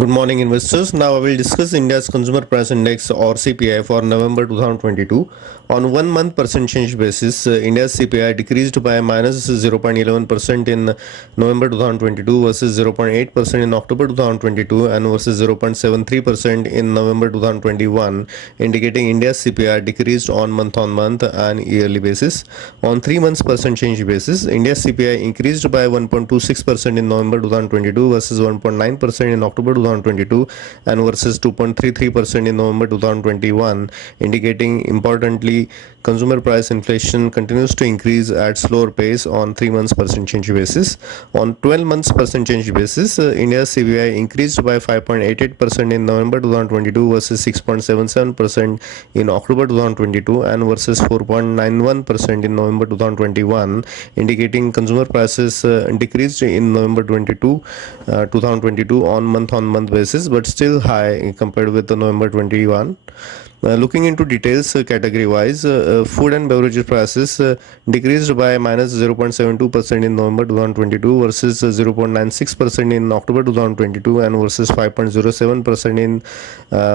Good morning, investors. Now I will discuss India's Consumer Price Index or CPI for November 2022. On 1 month percent change basis, India's CPI decreased by minus 0.11% in November 2022 versus 0.8% in October 2022 and versus 0.73% in November 2021, indicating India's CPI decreased on month and yearly basis. On 3 months percent change basis, India's CPI increased by 1.26% in November 2022 versus 1.9% in October 2022 and versus 2.33% in November 2021, indicating importantly consumer price inflation continues to increase at slower pace on 3 months percent change basis. On 12 months percent change basis, India's CPI increased by 5.88% in November 2022 versus 6.77% in October 2022 and versus 4.91% in November 2021, indicating consumer prices decreased in November 2022 on month basis, but still high compared with the November 21. Looking into details category wise, food and beverage prices decreased by minus 0.72% in November 2022 versus 0.96% in October 2022 and versus 5.07% in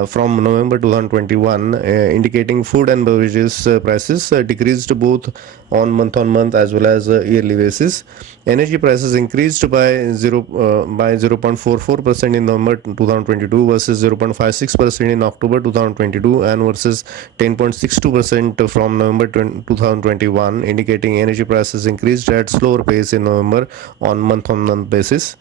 from November 2021, indicating food and beverages prices decreased both on month as well as yearly basis. Energy prices increased by 0.44% in November 2022 versus 0.56% in October 2022 and versus 10.62% from November 2021, indicating energy prices increased at slower pace in November on month basis.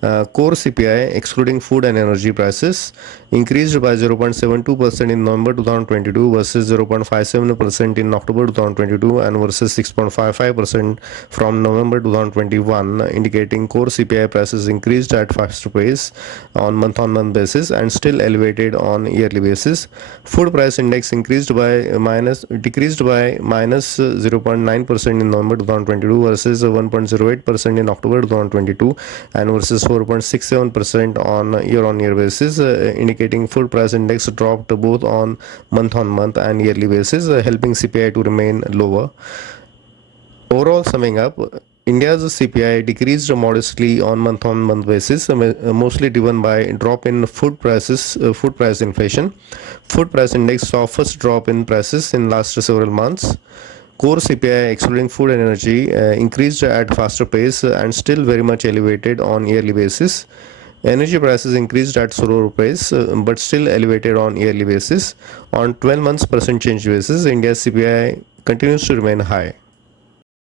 Core CPI excluding food and energy prices increased by 0.72% in November 2022 versus 0.57% in October 2022 and versus 6.55% from November 2021, indicating core CPI prices increased at faster pace on month basis and still elevated on yearly basis. Food price index decreased by minus 0.9% in November 2022 versus 1.08% in October 2022 and versus 4.67% on year basis, indicating food price index dropped both on month and yearly basis, helping CPI to remain lower. Overall, summing up, India's CPI decreased modestly on month basis, mostly driven by a drop in food price inflation. Food price index saw first drop in prices in last several months. Core CPI excluding food and energy increased at faster pace and still very much elevated on yearly basis. Energy prices increased at slower pace but still elevated on yearly basis. On 12 months percent change basis, India's CPI continues to remain high.